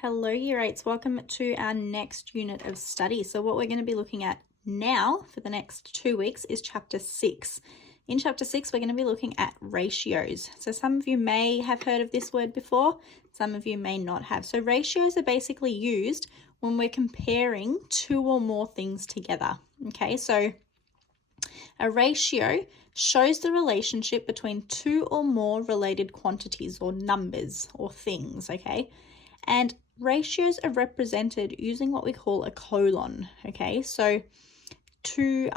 Hello Year 8s, welcome to our next unit of study. So what we're going to be looking at now for the next 2 weeks is chapter 6. In chapter 6 we're going to be looking at ratios. So some of you may have heard of this word before, some of you may not have. So ratios are basically used when we're comparing two or more things together. Okay, so a ratio shows the relationship between two or more related quantities or numbers or things, okay? And ratios are represented using what we call a colon, okay? So two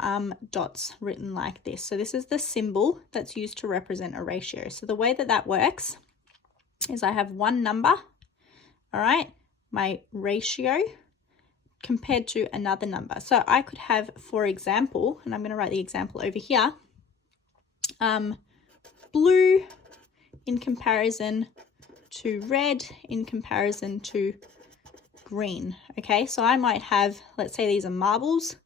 dots written like this. So this is the symbol that's used to represent a ratio. So the way that that works is I have one number, all right, my ratio compared to another number. So I could have, for example, and I'm going to write the example over here, blue in comparison to red in comparison to green. Okay, so I might have, let's say these are marbles,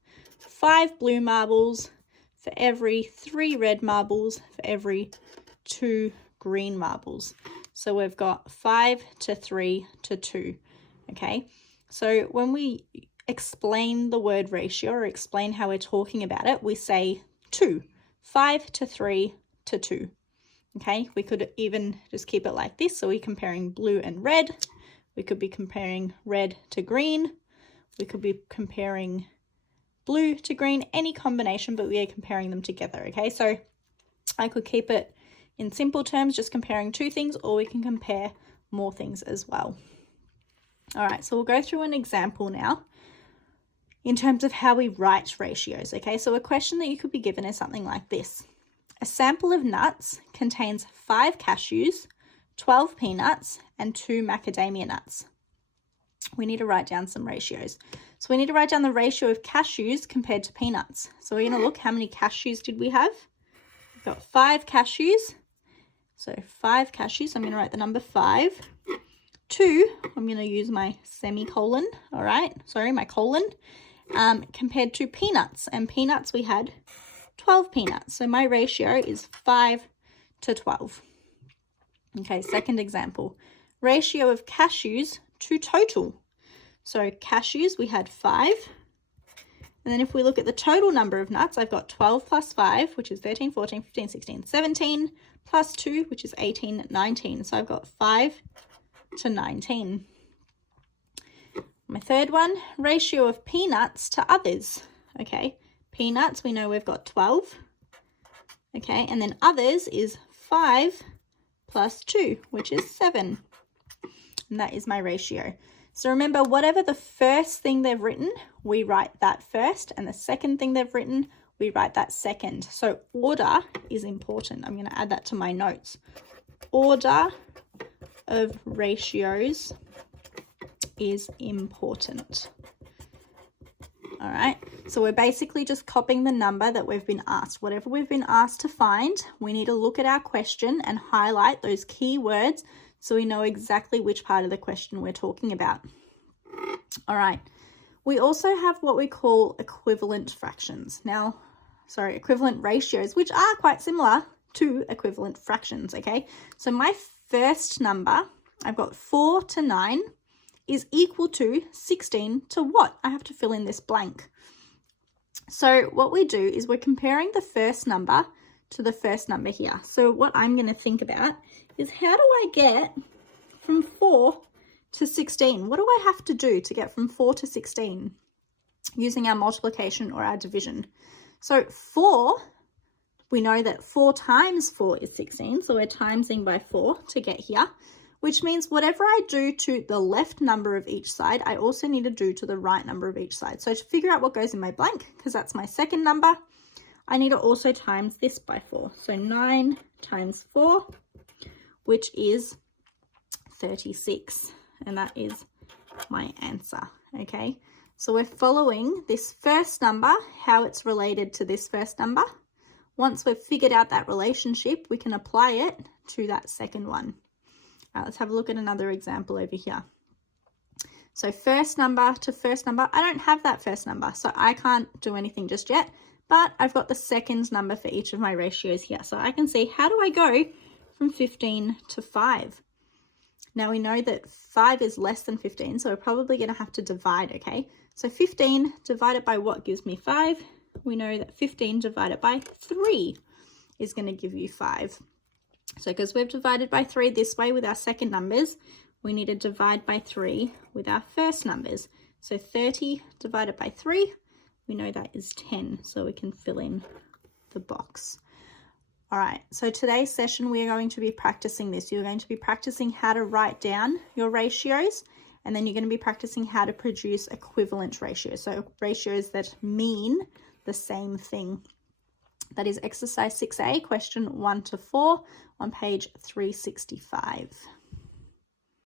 5 blue marbles for every 3 red marbles for every 2 green marbles. So we've got 5 to 3 to 2. Okay, so when we explain the word ratio or explain how we're talking about it, we say 2, 5 to 3 to 2. Okay, we could even just keep it like this. So we're comparing blue and red. We could be comparing red to green. We could be comparing blue to green, any combination, but we are comparing them together. Okay, so I could keep it in simple terms, just comparing two things, or we can compare more things as well. All right, so we'll go through an example now in terms of how we write ratios. Okay, so a question that you could be given is something like this. A sample of nuts contains 5 cashews, 12 peanuts, and 2 macadamia nuts. We need to write down some ratios. So we need to write down the ratio of cashews compared to peanuts. So we're going to look, how many cashews did we have? We've got 5 cashews. So 5 cashews, I'm going to write the number 5. 2, I'm going to use my semicolon, all right, sorry, my colon, compared to peanuts. And peanuts we had 12 peanuts. So my ratio is 5 to 12. Okay, second example. Ratio of cashews to total. So cashews, we had 5. And then if we look at the total number of nuts, I've got 12 plus 5, which is 13, 14, 15, 16, 17, plus 2, which is 18, 19. So I've got 5 to 19. My third one, ratio of peanuts to others. Okay, peanuts, we know we've got 12. Okay, and then others is 5 plus 2, which is 7. And that is my ratio. So remember, whatever the first thing they've written, we write that first, and the second thing they've written, we write that second. So order is important. I'm going to add that to my notes. Order of ratios is important. All right, so we're basically just copying the number that we've been asked. Whatever we've been asked to find, we need to look at our question and highlight those key words so we know exactly which part of the question we're talking about. All right, we also have what we call equivalent fractions. Equivalent ratios, which are quite similar to equivalent fractions, okay? So my first number, I've got 4 to 9, is equal to 16 to what? I have to fill in this blank. So what we do is we're comparing the first number to the first number here. So what I'm going to think about is, how do I get from 4 to 16? What do I have to do to get from 4 to 16 using our multiplication or our division? So 4, we know that 4 times 4 is 16. So we're timesing by 4 to get here, which means whatever I do to the left number of each side, I also need to do to the right number of each side. So to figure out what goes in my blank, because that's my second number, I need to also times this by 4. So 9 times 4, which is 36. And that is my answer, okay? So we're following this first number, how it's related to this first number. Once we've figured out that relationship, we can apply it to that second one. Let's have a look at another example over here. So first number to first number, I don't have that first number, so I can't do anything just yet, but I've got the second number for each of my ratios here. So I can see, how do I go from 15 to 5? Now we know that 5 is less than 15, so we're probably going to have to divide, okay? So 15 divided by what gives me 5? We know that 15 divided by 3 is going to give you 5. So because we've divided by 3 this way with our second numbers, we need to divide by 3 with our first numbers. So 30 divided by 3, we know that is 10, so we can fill in the box. All right, so today's session, we are going to be practicing this. You're going to be practicing how to write down your ratios, and then you're going to be practicing how to produce equivalent ratios. So ratios that mean the same thing. That is exercise 6A, question 1 to 4 on page 365.